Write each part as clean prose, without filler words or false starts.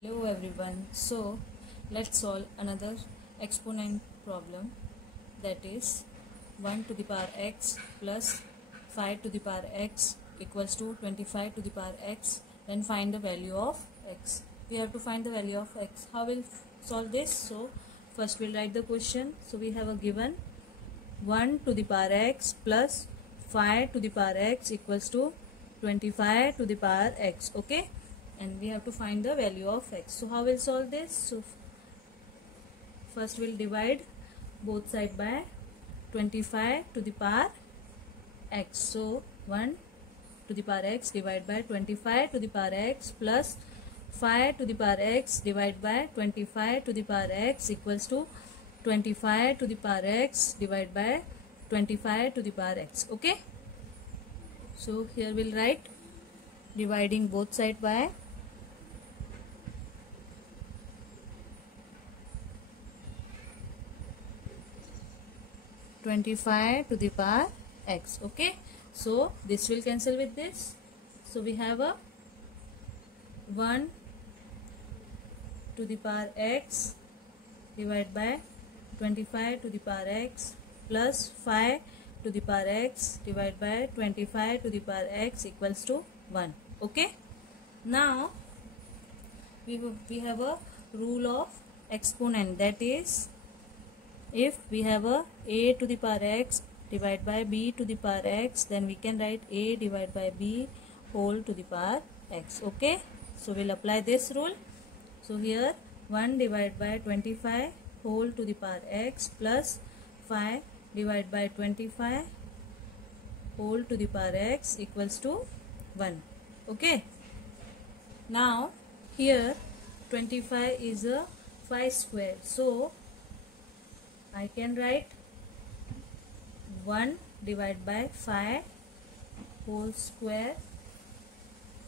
Hello everyone. So let's solve another exponent problem, that is 1 to the power x plus 5 to the power x equals to 25 to the power x. Then find the value of x. We have to find the value of x. How will solve this? So first we'll write the question. So we have a given 1 to the power x plus 5 to the power x equals to 25 to the power x. Okay, and we have to find the value of x. So how we'll solve this? So first we'll divide both side by 25 to the power x. So 1 to the power x divided by 25 to the power x plus 5 to the power x divided by 25 to the power x equals to 25 to the power x divided by 25 to the power x. Okay, so here we'll write dividing both side by 25 to the power x. Okay, so this will cancel with this. So we have a 1 to the power x divided by 25 to the power x plus 5 to the power x divided by 25 to the power x equals to 1. Okay, now we have a rule of exponent, that is if we have a to the power x divided by b to the power x, then we can write a divided by b whole to the power x. Okay, so we'll apply this rule. So here 1 divided by 25 whole to the power x plus 5 divided by 25 whole to the power x equals to 1. Okay, now here 25 is a 5 square, so I can write 1 divided by 5 whole square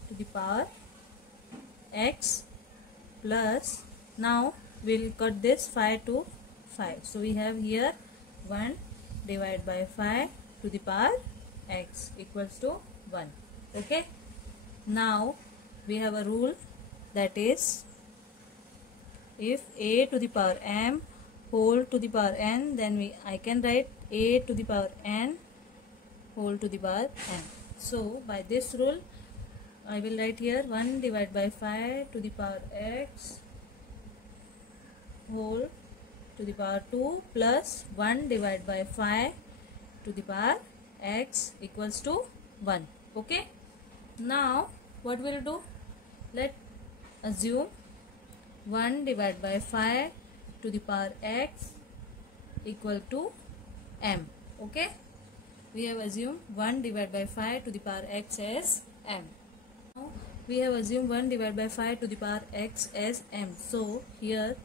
to the power x plus, now we'll cut this 5 to 5. So we have here 1 divided by 5 to the power x equals to 1. Okay, now we have a rule, that is if a to the power m whole to the power n, then I can write a to the power n whole to the power n. So by this rule I will write here 1 divided by 5 to the power x whole to the power 2 plus 1 divided by 5 to the power x equals to 1. Okay, now what we'll do, let's assume 1 divided by 5 to the power x equal to m. Okay, we have assumed 1 divided by 5 to the power x as m. Now we have assumed 1 divided by 5 to the power x as m. So here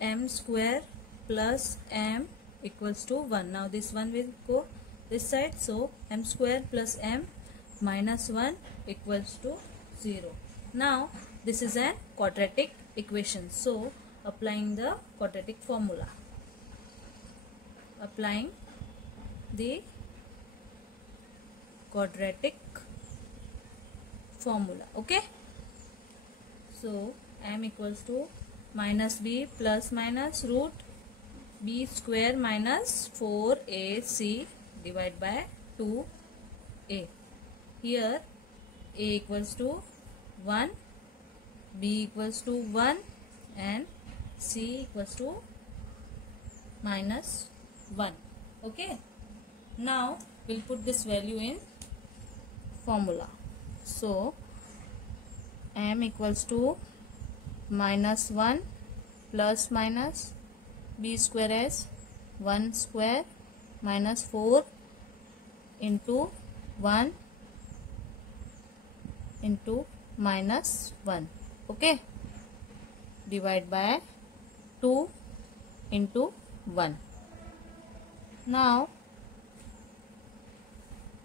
m square plus m equals to 1. Now this 1 will go this side, so m square plus m minus 1 equals to 0. Now this is a quadratic equation, so applying the quadratic formula, applying the quadratic formula. Okay, so m equals to minus b plus minus root b square minus 4ac divided by 2a. Here a equals to 1, b equals to 1 and c equals to minus 1. Okay, now we'll put this value in formula. So m equals to minus 1 plus minus b square as 1 square minus 4 into 1 into minus 1. Okay, divide by 2 into 1. Now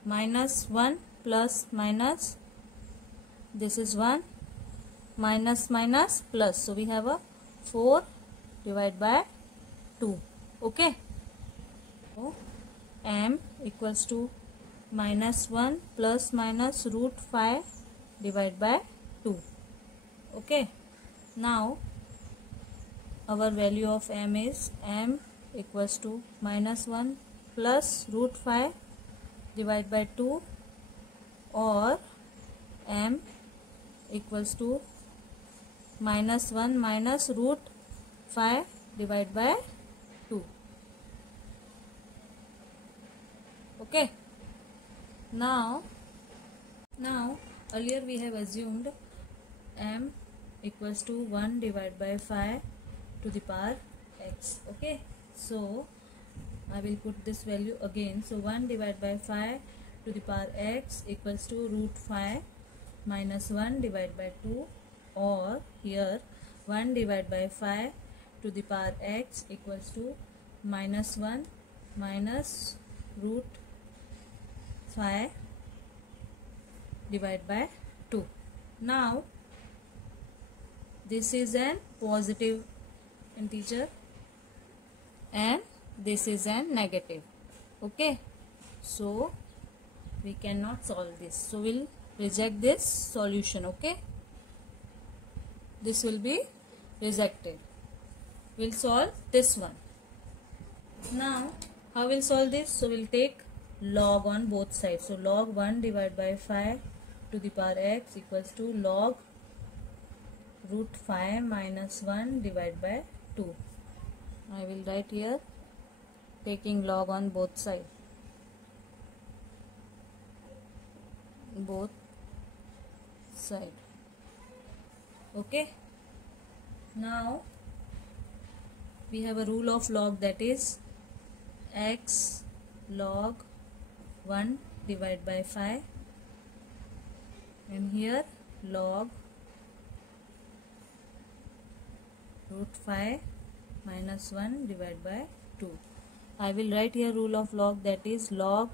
minus 1 plus minus, this is 1 minus minus plus, so we have a 4 divided by 2. Okay, so m equals to minus 1 plus minus root 5 divided by 2. Okay, Now our value of m is m equals to -1 plus root 5 divided by 2, or m equals to -1 minus root 5 divided by 2. Okay. Now earlier we have assumed m equals to 1 divided by 5 to the power x. Okay. So I will put this value again. So 1 divided by 5 to the power x equals to root 5 minus 1 divided by 2, or here 1 divided by 5 to the power x equals to -1 minus root 5 divided by 2. Now this is an positive integer and this is an negative. Okay, so we cannot solve this, so we'll reject this solution. Okay, this will be rejected. We'll solve this one. Now how we'll solve this? So we'll take log on both sides. So log 1 divided by 5 to the power x equals to log root 5 minus 1 divided by 2. I will write here taking log on both sides. Okay. Now we have a rule of log, that is x log 1 divided by 5, and here log root 5 minus 1 divided by 2. I will write here rule of log, that is log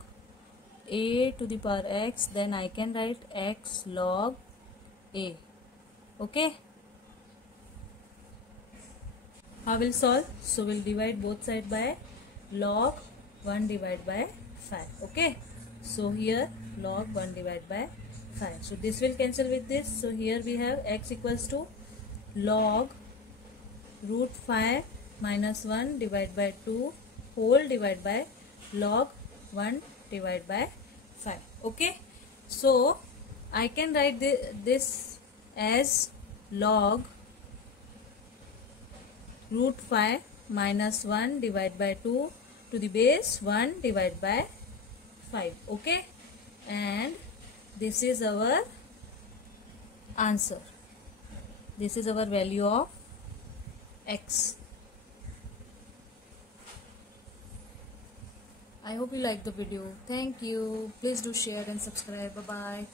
a to the power x, then I can write x log a. Okay. How will solve? So we'll divide both sides by log 1 divided by 5. Okay. So here log 1 divided by 5. So this will cancel with this. So here we have x equals to log root 5 minus 1 divided by 2 whole divided by log 1 divided by 5. Okay. So I can write this as log root 5 minus 1 divided by 2 to the base 1 divided by 5. Okay. And this is our answer. This is our value of x. I hope you liked the video. Thank you. Please do share and subscribe. Bye bye.